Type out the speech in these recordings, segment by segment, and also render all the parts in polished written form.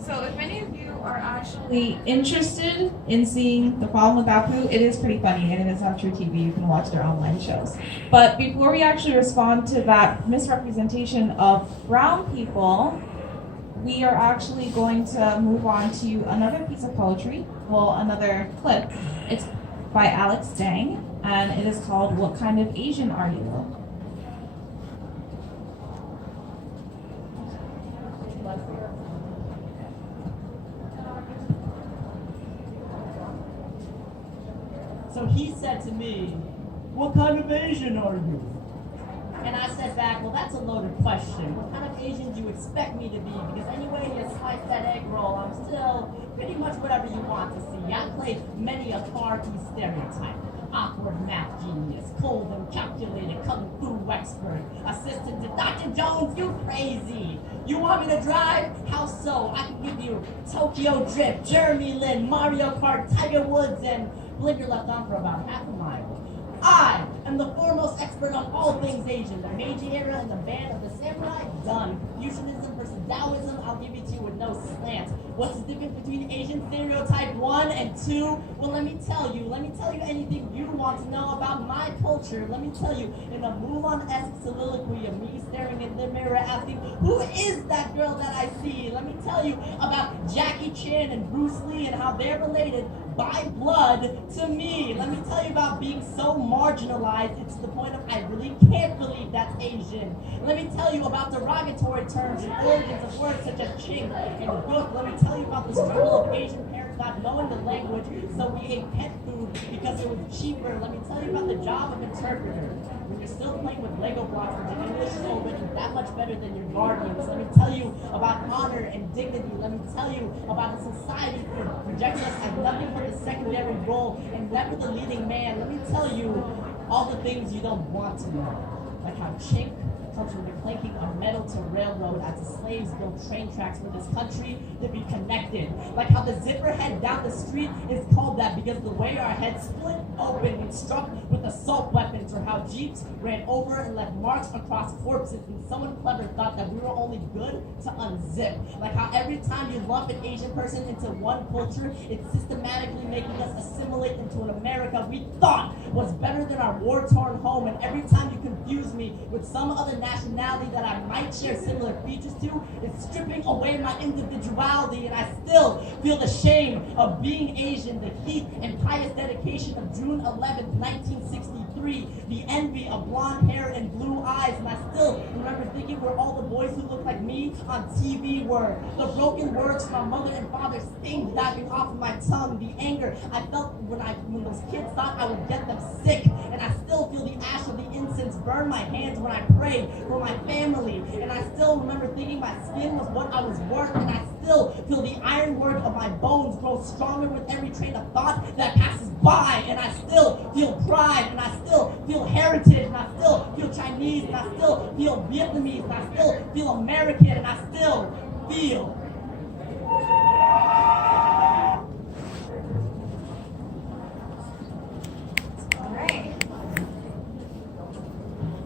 So if any of you are actually interested in seeing The Problem with Apu, it is pretty funny and it is on True TV. You can watch their online shows. But before we actually respond to that misrepresentation of brown people, we are actually going to move on to another piece of poetry, well, another clip. It's by Alex Dang, and it is called What Kind of Asian Are You? So he said to me, "What kind of Asian are you?" And I said back, "Well, that's a loaded question. What kind of Asian do you expect me to be? Because anyway you slice that egg roll, I'm still pretty much whatever you want to see. I played many a party stereotype. Awkward math genius, cold and calculated, kung fu expert, assistant to Dr. Jones, you crazy. You want me to drive? How so? I can give you Tokyo Drift, Jeremy Lin, Mario Kart, Tiger Woods, and blink your left arm for about half a mile. I am the foremost expert on all things Asian. The Meiji era and the band of the samurai, done. Confucianism versus Taoism, I'll give it to you with no slant. What's the difference between Asian stereotype 1 and 2? Well, let me tell you anything you want to know about my culture. Let me tell you, in a Mulan-esque soliloquy of me staring in the mirror asking, who is that girl that I see? Let me tell you about Jackie Chan and Bruce Lee and how they're related by blood to me. Let me tell you about being so marginalized, it's to the point of I really can't believe that's Asian. Let me tell you about derogatory terms and origins of words such as chink and gook. Let me tell you about the struggle of Asian parents not knowing the language, so we ate pet food because it was cheaper. Let me tell you about the job of interpreter. When you're still playing with Lego blocks and the English is already that much better than your guardians. Let me tell you about honor and dignity. Let me tell you about a society that projects us as nothing but a secondary role and never the leading man. Let me tell you all the things you don't want to know. Like how chink comes from the clanking of metal to railroad as the slaves built train tracks for this country to be connected. Like how the zipper head down the street is called that because the way our heads split open when struck with assault weapons, or how jeeps ran over and left marks across corpses and someone clever thought that we were only good to unzip. Like how every time you lump an Asian person into one culture, it's systematically making us assimilate into an America we thought was better than our war-torn home, and every time you confuse me with some other nationality that I might share similar features to, it's stripping away my individuality, and I still feel the shame of being Asian, the heat and pious dedication of June 11th, 1963, the envy of blonde hair and blue eyes, and I still remember thinking where all the boys who looked like me on TV were. The broken words from my mother and father sting diving off of my tongue, the anger I felt when those kids thought I would get them sick, and I still feel the ash of the incense burn my hands when I pray for my family, and I still remember thinking my skin was what I was worth, and I still feel the ironwork of my bones grow stronger with every train of thought that passes by, and I still feel pride, and I still feel heritage, and I still feel Chinese, and I still feel Vietnamese, and I still feel American, and I still feel.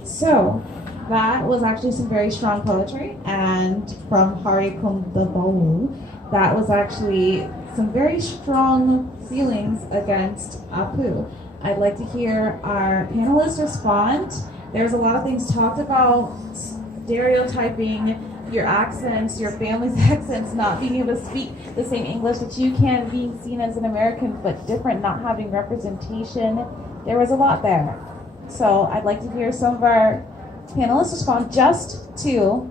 So, that was actually some very strong poetry, and from Hari Kondabolu, that was actually some very strong feelings against Apu. I'd like to hear our panelists respond. There's a lot of things talked about, stereotyping your accents, your family's accents, not being able to speak the same English that you can, being seen as an American but different, not having representation. There was a lot there. So I'd like to hear some of our panelists respond just to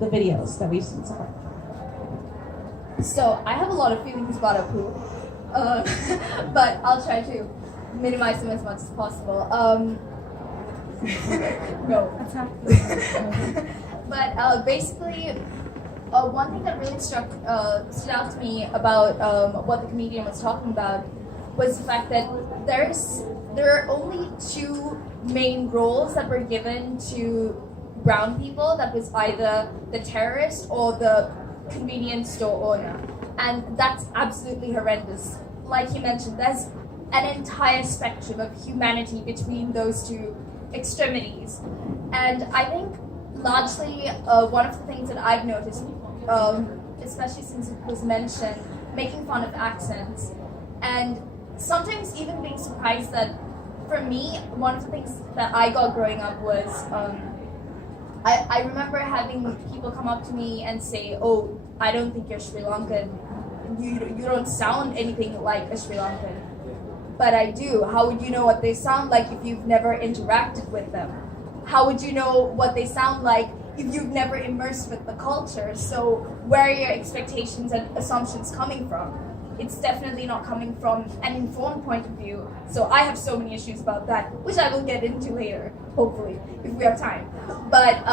the videos that we've seen so far. So I have a lot of feelings about Apu, but I'll try to minimize them as much as possible. No. But basically, one thing that really stood out to me about what the comedian was talking about was the fact that there are only two main roles that were given to brown people. That was either the terrorist or the convenience store owner, and that's absolutely horrendous. Like you mentioned, there's an entire spectrum of humanity between those two extremities, and I think largely, one of the things that I've noticed, especially since it was mentioned, making fun of accents, and sometimes even being surprised that, for me, one of the things that I got growing up was, I remember having people come up to me and say, "Oh, I don't think you're Sri Lankan. You don't sound anything like a Sri Lankan." But I do. How would you know what they sound like if you've never interacted with them? How would you know what they sound like if you've never immersed with the culture? So where are your expectations and assumptions coming from? It's definitely not coming from an informed point of view. So I have so many issues about that, which I will get into later, hopefully, if we have time. But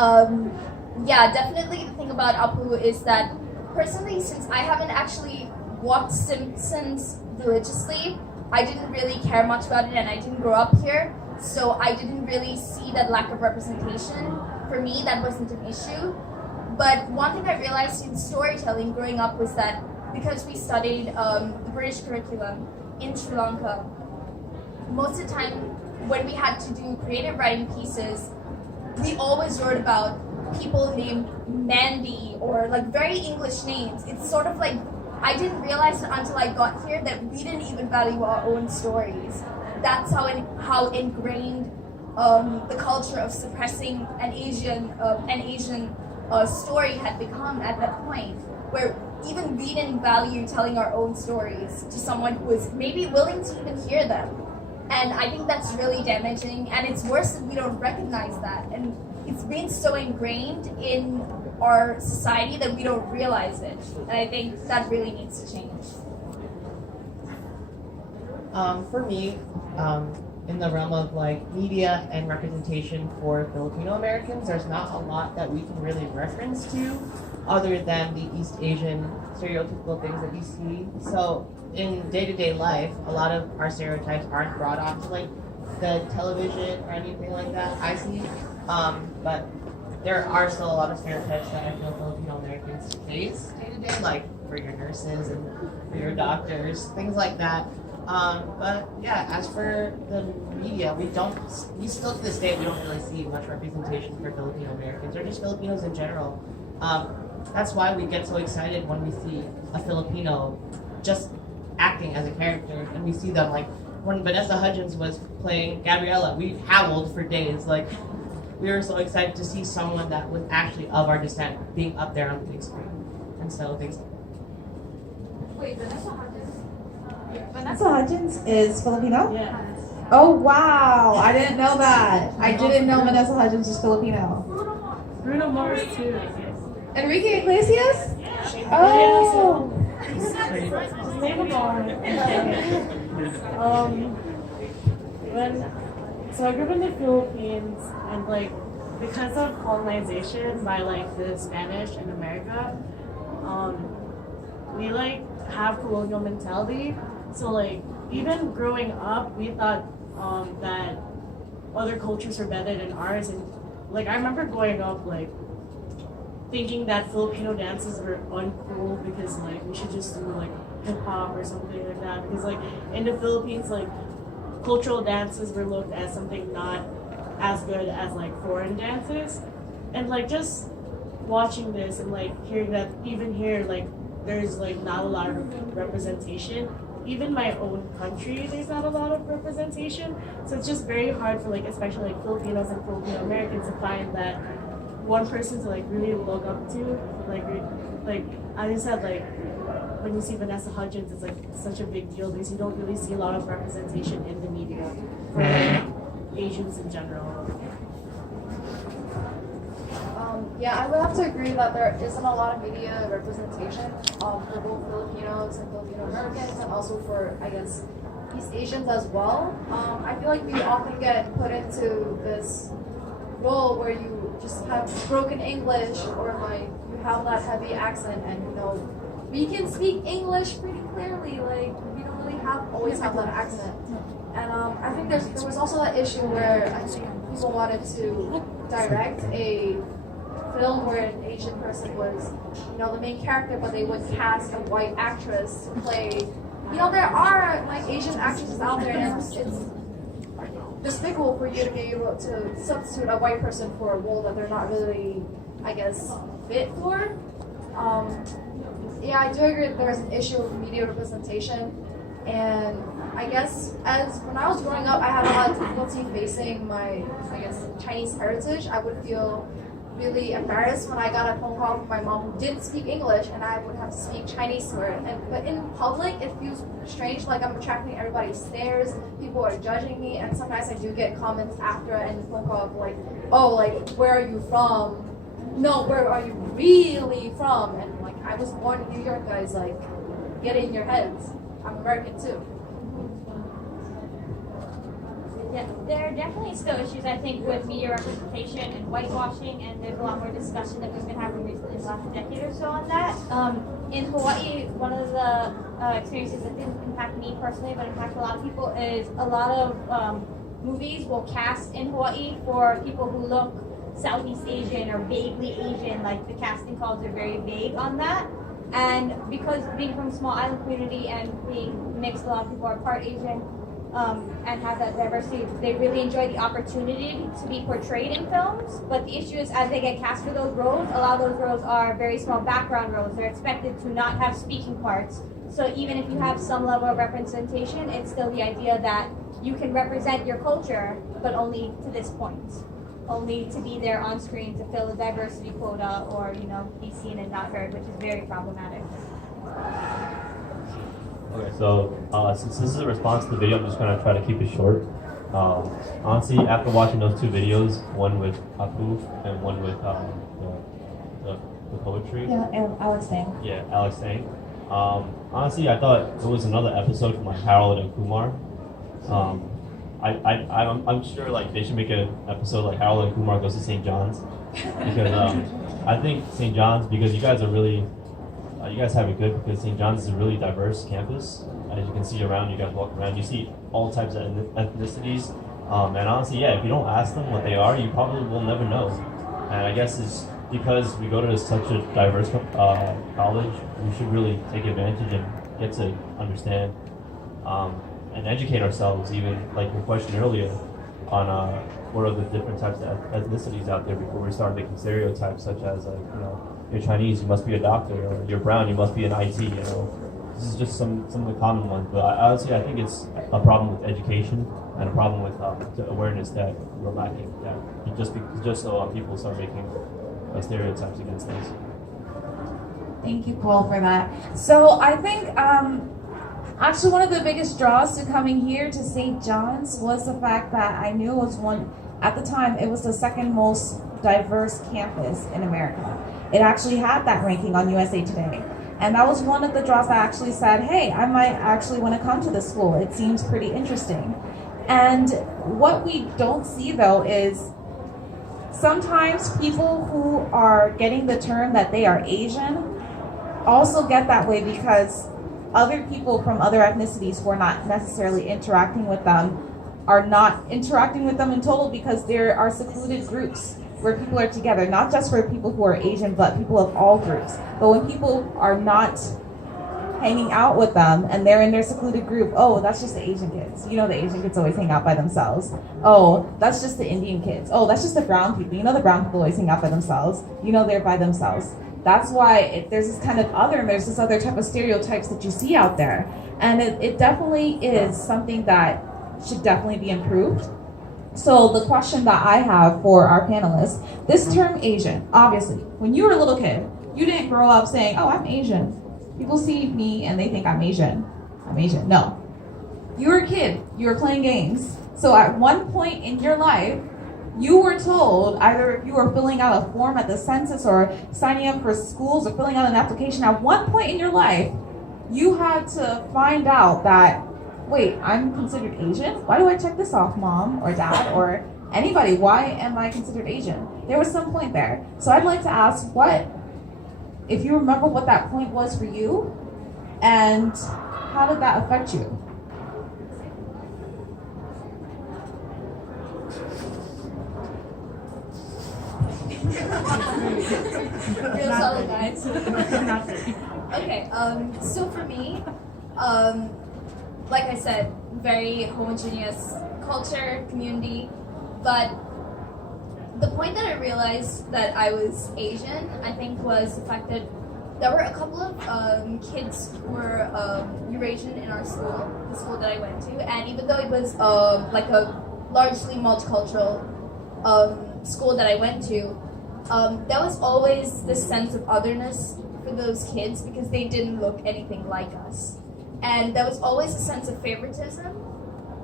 yeah, definitely the thing about Apu is that, personally, since I haven't actually watched Simpsons religiously, I didn't really care much about it, and I didn't grow up here, so I didn't really see that lack of representation. For me, that wasn't an issue. But one thing I realized in storytelling growing up was that because we studied the British curriculum in Sri Lanka, most of the time when we had to do creative writing pieces, we always wrote about people named Mandy or like very English names. It's sort of like, I didn't realize it until I got here that we didn't even value our own stories. That's how ingrained the culture of suppressing an Asian story had become at that point, where even we didn't value telling our own stories to someone who was maybe willing to even hear them. And I think that's really damaging, and it's worse that we don't recognize that. And it's been so ingrained in our society that we don't realize it. And I think that really needs to change. For me, in the realm of like media and representation for Filipino Americans, there's not a lot that we can really reference to other than the East Asian stereotypical things that we see. So in day-to-day life, a lot of our stereotypes aren't brought onto like the television or anything like that, I see. But there are still a lot of stereotypes that I feel Filipino Americans face day-to-day, like for your nurses and for your doctors, things like that. But yeah, as for the media, we still to this day, we don't really see much representation for Filipino Americans or just Filipinos in general. That's why we get so excited when we see a Filipino just acting as a character, and we see them like when Vanessa Hudgens was playing Gabriella, we howled for days. Like we were so excited to see someone that was actually of our descent being up there on the big screen, and so things like that. Wait, Vanessa Hudgens? Vanessa Hudgens is Filipino? Yeah. Oh wow, I didn't know that. I didn't know Vanessa Hudgens was Filipino. Bruno Mars too. Enrique Iglesias? Oh. So I grew up in the Philippines, and like because of colonization by like the Spanish in America, we like have colonial mentality. So like even growing up, we thought that other cultures were better than ours, and like I remember growing up like thinking that Filipino dances were uncool because like we should just do like hip hop or something like that, because like in the Philippines like cultural dances were looked at something not as good as like foreign dances. And like just watching this and like hearing that even here like there's like not a lot of representation, even my own country there's not a lot of representation, so it's just very hard for like especially like Filipinos and Filipino Americans to find that one person to like really look up to. Like I just said, like when you see Vanessa Hudgens, it's like such a big deal because you don't really see a lot of representation in the media for like, Asians in general. Yeah, I would have to agree that there isn't a lot of media representation for both Filipinos and Filipino Americans, and also for, I guess, East Asians as well. I feel like we often get put into this role where you just have broken English, or like you have that heavy accent, and you know we can speak English pretty clearly. Like we don't really always have that accent. And I think there was also that issue where I think people wanted to direct a film where an Asian person was, you know, the main character, but they would cast a white actress to play. You know, there are like Asian actresses out there, and it's despicable for you to be able to substitute a white person for a role that they're not really, I guess, fit for. Yeah, I do agree that there's an issue with media representation, and I guess as when I was growing up, I had a lot of difficulty facing my, I guess, Chinese heritage. I would feel really embarrassed when I got a phone call from my mom who didn't speak English, and I would have to speak Chinese to her. But in public, it feels strange, like I'm attracting everybody's stares. People are judging me, and sometimes I do get comments after I end the phone call of like, "Oh, like where are you from?" No, where are you really from? And like, I was born in New York, guys. Like, get it in your heads. I'm American too. Yeah, there are definitely still issues, I think, with media representation and whitewashing, and there's a lot more discussion that we've been having recently in the last decade or so on that. In Hawaii, one of the experiences that didn't impact me personally, but impact a lot of people, is a lot of movies will cast in Hawaii for people who look Southeast Asian or vaguely Asian, like the casting calls are very vague on that. And because being from a small island community and being mixed, a lot of people are part Asian, and have that diversity, they really enjoy the opportunity to be portrayed in films. But the issue is, as they get cast for those roles, a lot of those roles are very small background roles. They're expected to not have speaking parts. So even if you have some level of representation, it's still the idea that you can represent your culture, but only to this point. Only to be there on screen to fill a diversity quota, or be seen and not heard, which is very problematic. Okay, so since this is a response to the video, I'm just gonna try to keep it short. Honestly, after watching those two videos, one with Apu and one with the poetry. Yeah, and Alex Sang. Yeah, Alex Sang. Honestly, I thought it was another episode from like Harold and Kumar. I'm sure like they should make an episode like Harold and Kumar goes to St. John's, because I think St. John's, because you guys are really you guys have it good, because St. John's is a really diverse campus. As you can see around, you guys walk around, you see all types of ethnicities. And honestly, yeah, if you don't ask them what they are, you probably will never know. And I guess it's because we go to such a diverse college, we should really take advantage and get to understand and educate ourselves, even like your question earlier, on what are the different types of ethnicities out there before we start making stereotypes such as you're Chinese, you must be a doctor, or you're brown, you must be an IT. This is just some of the common ones. But honestly, I think it's a problem with education and a problem with the awareness that we're lacking. That just so people start making stereotypes against us. Thank you, Paul, for that. So I think actually one of the biggest draws to coming here to St. John's was the fact that I knew it was at the time, it was the second most diverse campus in America. It actually had that ranking on USA Today. And that was one of the draws that actually said, hey, I might actually want to come to this school. It seems pretty interesting. And what we don't see, though, is sometimes people who are getting the term that they are Asian also get that way because other people from other ethnicities who are not necessarily interacting with them are not interacting with them in total, because there are secluded groups where people are together, not just for people who are Asian, but people of all groups. But when people are not hanging out with them and they're in their secluded group, oh, that's just the Asian kids. The Asian kids always hang out by themselves. Oh, that's just the Indian kids. Oh, that's just the brown people. The brown people always hang out by themselves. They're by themselves. That's why there's this kind of other, and there's this other type of stereotypes that you see out there. And it definitely is something that should definitely be improved. So the question that I have for our panelists, this term Asian, obviously, when you were a little kid, you didn't grow up saying, oh, I'm Asian. People see me and they think I'm Asian. I'm Asian. No. You were a kid. You were playing games. So at one point in your life, you were told, either if you were filling out a form at the census or signing up for schools or filling out an application, at one point in your life, you had to find out that, wait, I'm considered Asian? Why do I check this off, mom or dad or anybody? Why am I considered Asian? There was some point there. So I'd like to ask, if you remember what that point was for you, and how did that affect you? Real solid, guys. Okay, so for me, like I said, very homogeneous culture, community, but the point that I realized that I was Asian, I think, was the fact that there were a couple of kids who were Eurasian in our school, the school that I went to, and even though it was like a largely multicultural school that I went to, there was always this sense of otherness for those kids because they didn't look anything like us. And there was always a sense of favoritism,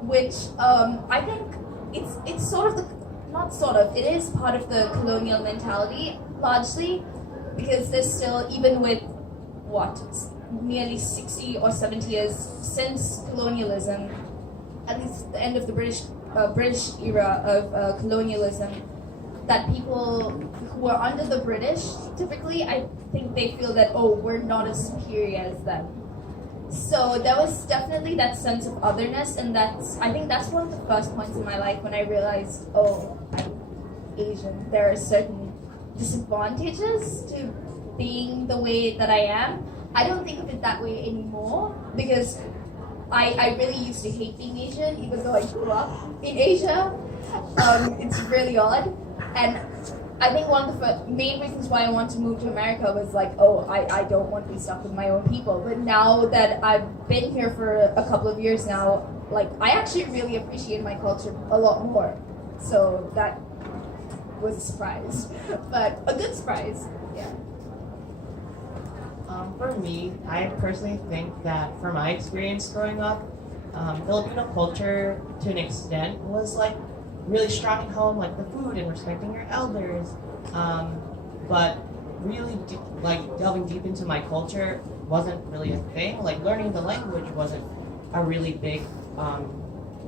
which I think it's sort of it is part of the colonial mentality, largely, because there's still, even with, nearly 60 or 70 years since colonialism, at least the end of the British era of colonialism, that people who are under the British, typically, I think they feel that, oh, we're not as superior as them. So there was definitely that sense of otherness, and I think that's one of the first points in my life when I realized, oh, I'm Asian. There are certain disadvantages to being the way that I am. I don't think of it that way anymore because I really used to hate being Asian, even though I grew up in Asia. It's really odd. And I think one of the main reasons why I wanted to move to America was like, oh, I don't want to be stuck with my own people. But now that I've been here for a couple of years now, like, I actually really appreciate my culture a lot more. So that was a surprise, but a good surprise, yeah. For me, I personally think that for my experience growing up, Filipino culture to an extent was like really strong at home, like the food and respecting your elders. But really, delving deep into my culture wasn't really a thing. Like learning the language wasn't a really big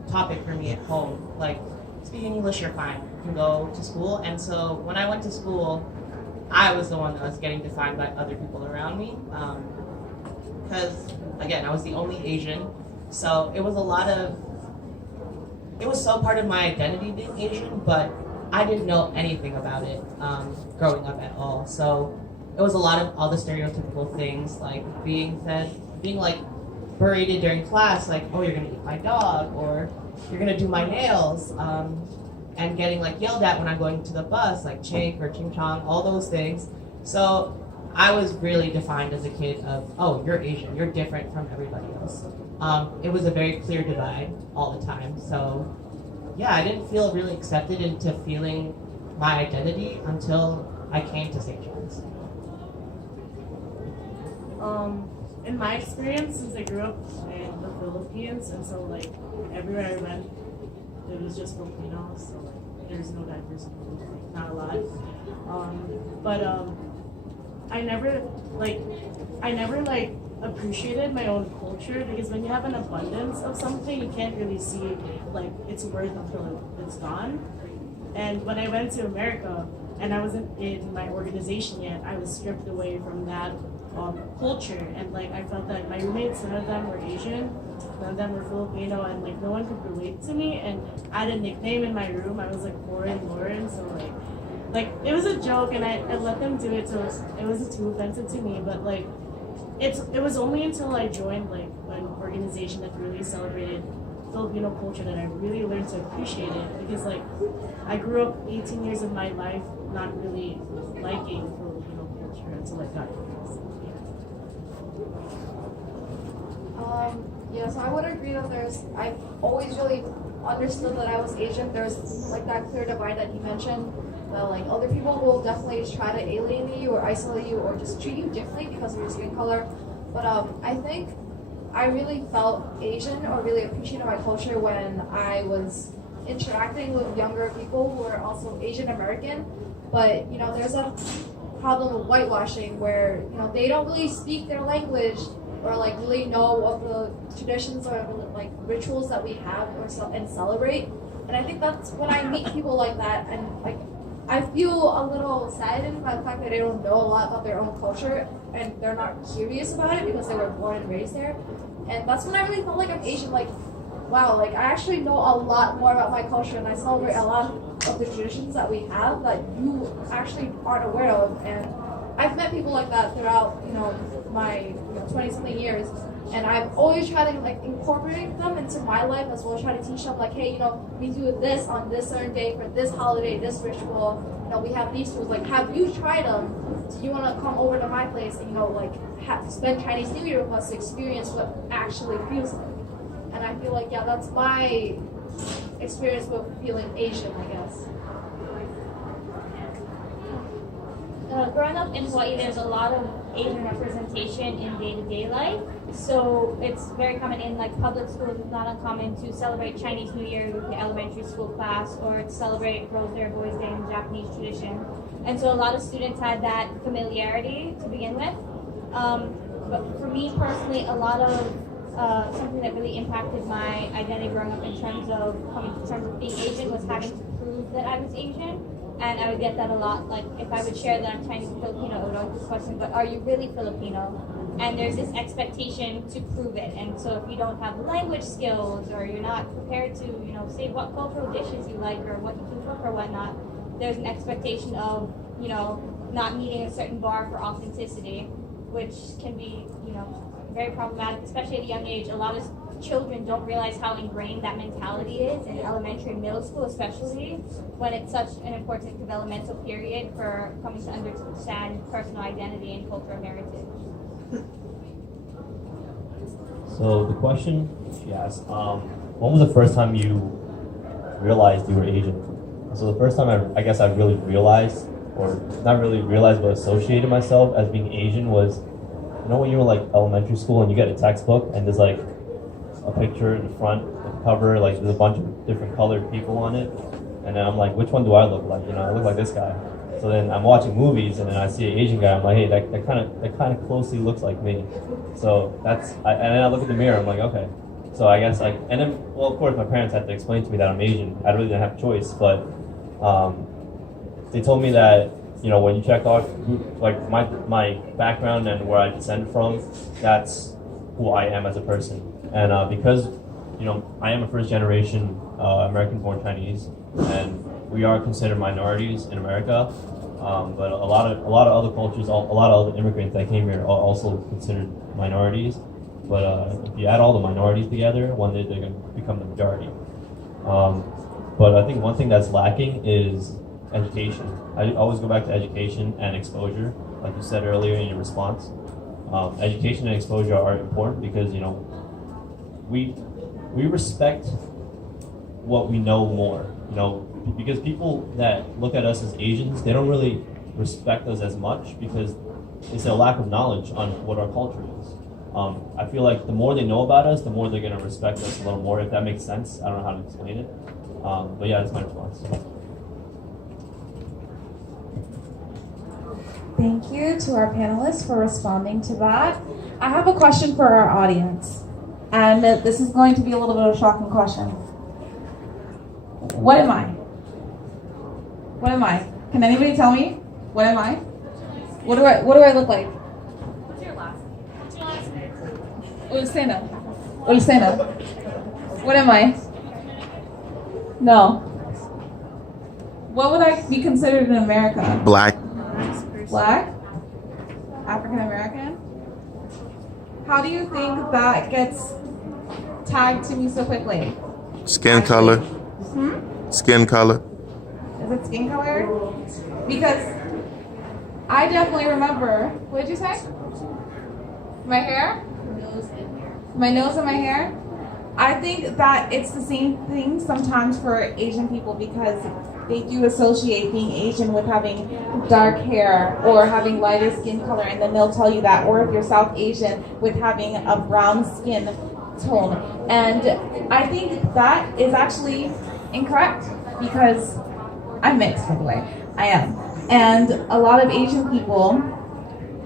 topic for me at home. Like speaking English, you're fine. You can go to school. And so when I went to school, I was the one that was getting defined by other people around me. Because again, I was the only Asian. So it was so part of my identity being Asian, but I didn't know anything about it growing up at all. So it was a lot of all the stereotypical things, like being like berated during class, like, oh, you're gonna eat my dog, or you're gonna do my nails, and getting like yelled at when I'm going to the bus, like chink or ching chong, all those things. So I was really defined as a kid of, oh, you're Asian, you're different from everybody else. It was a very clear divide all the time. So yeah, I didn't feel really accepted into feeling my identity until I came to St. John's. In my experience, since I grew up in the Philippines, and so like everywhere I went, it was just Filipinos, so like there's no diversity, like, not a lot. I never appreciated my own culture, because when you have an abundance of something, you can't really see like its worth until it's gone. And when I went to America and I wasn't in my organization yet, I was stripped away from that culture, and like I felt that my roommates, none of them were Asian, none of them were Filipino, and like no one could relate to me. And I had a nickname in my room. I was like Lauren, so like it was a joke, and I let them do it, so it wasn't too offensive to me. But like it was only until I joined like an organization that really celebrated Filipino culture that I really learned to appreciate it, because like I grew up 18 years of my life not really liking Filipino culture until I got here. Yeah, so I would agree that I've always really understood that I was Asian. There's like that clear divide that you mentioned, that like other people will definitely try to alienate you or isolate you or just treat you differently because of your skin color. But I think I really felt Asian or really appreciated my culture when I was interacting with younger people who are also Asian American. But you know, there's a problem of whitewashing where, you know, they don't really speak their language or like really know what the traditions or like rituals that we have and celebrate. And I think that's when I meet people like that, and like I feel a little saddened by the fact that they don't know a lot about their own culture and they're not curious about it because they were born and raised there. And that's when I really felt like I'm Asian. Like, wow, like I actually know a lot more about my culture, and I celebrate a lot of the traditions that we have that you actually aren't aware of. And I've met people like that throughout, my 20-something years, and I've always tried to like incorporate them into my life as well. Try to teach them like, hey, we do this on this certain day for this holiday, this ritual. We have these tools. Like, have you tried them? Do you want to come over to my place and spend Chinese New Year with us to experience what actually feels like? And I feel like that's my experience with feeling Asian, I guess. Growing up in Hawaii, there's a lot of Asian representation in day-to-day life. So it's very common in public schools. It's not uncommon to celebrate Chinese New Year with the elementary school class, or to celebrate Girls' Day or Boys' Day in Japanese tradition. And so a lot of students had that familiarity to begin with. But for me personally, a lot of something that really impacted my identity growing up in terms of being Asian was having to prove that I was Asian. And I would get that a lot. Like, if I would share that I'm Chinese and Filipino, I would always this question, but are you really Filipino? And there's this expectation to prove it. And so if you don't have language skills, or you're not prepared to, say what cultural dishes you like or what you can cook or whatnot, there's an expectation of, not meeting a certain bar for authenticity, which can be, very problematic, especially at a young age. A lot of children don't realize how ingrained that mentality is in elementary and middle school, especially when it's such an important developmental period for coming to understand personal identity and cultural heritage. So the question she asked, when was the first time you realized you were Asian? So the first time I guess I really realized, or not really realized, but associated myself as being Asian was, when you were elementary school and you get a textbook and there's a picture in the front, the cover, there's a bunch of different colored people on it, and then I'm like, which one do I look like? I look like this guy. So then I'm watching movies and then I see an Asian guy. I'm like, hey, that kind of closely looks like me. So and then I look at the mirror. I'm like, okay. So I guess and then of course my parents had to explain to me that I'm Asian. I really didn't have a choice, but they told me that when you check off my background and where I descend from, that's who I am as a person. And because I am a first generation American-born Chinese, and we are considered minorities in America. But a lot of other cultures, a lot of other immigrants that came here are also considered minorities. But if you add all the minorities together, one day they're going to become the majority. But I think one thing that's lacking is education. I always go back to education and exposure, like you said earlier in your response. Education and exposure are important because we respect what we know more. Because people that look at us as Asians, they don't really respect us as much because it's a lack of knowledge on what our culture is. I feel like the more they know about us, the more they're going to respect us a little more, if that makes sense. I don't know how to explain it. But yeah, that's my response. Thank you to our panelists for responding to that. I have a question for our audience, and this is going to be a little bit of a shocking question. What am I? What am I? Can anybody tell me? What am I? What do I look like? What's your last name? Ulcena. Ulcena. What am I? No. What would I be considered in America? Black. Black? African American? How do you think that gets tagged to me so quickly? Skin color. Skin color. Is it skin color? Because I definitely remember, what did you say? My hair? My nose and my hair? I think that it's the same thing sometimes for Asian people because they do associate being Asian with having dark hair or having lighter skin color, and then they'll tell you that, or if you're South Asian, with having a brown skin tone. And I think that is actually incorrect because I'm mixed, by the way. I am. And a lot of Asian people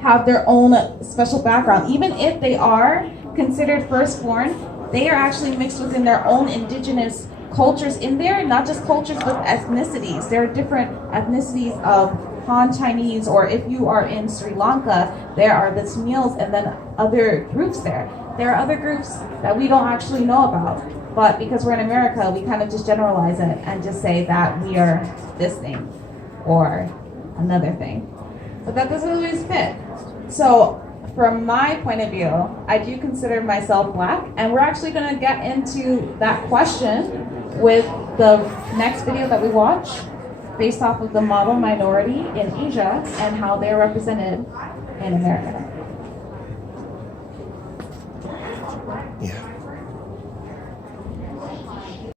have their own special background. Even if they are considered firstborn, they are actually mixed within their own indigenous cultures in there, not just cultures but ethnicities. There are different ethnicities of Han Chinese, or if you are in Sri Lanka, there are the Tamils and then other groups there. There are other groups that we don't actually know about, but because we're in America, we kind of just generalize it and just say that we are this thing or another thing. but that doesn't always fit. So from my point of view, I do consider myself black, and we're actually going to get into that question with the next video that we watch, based off of the model minority in Asia and how they're represented in America.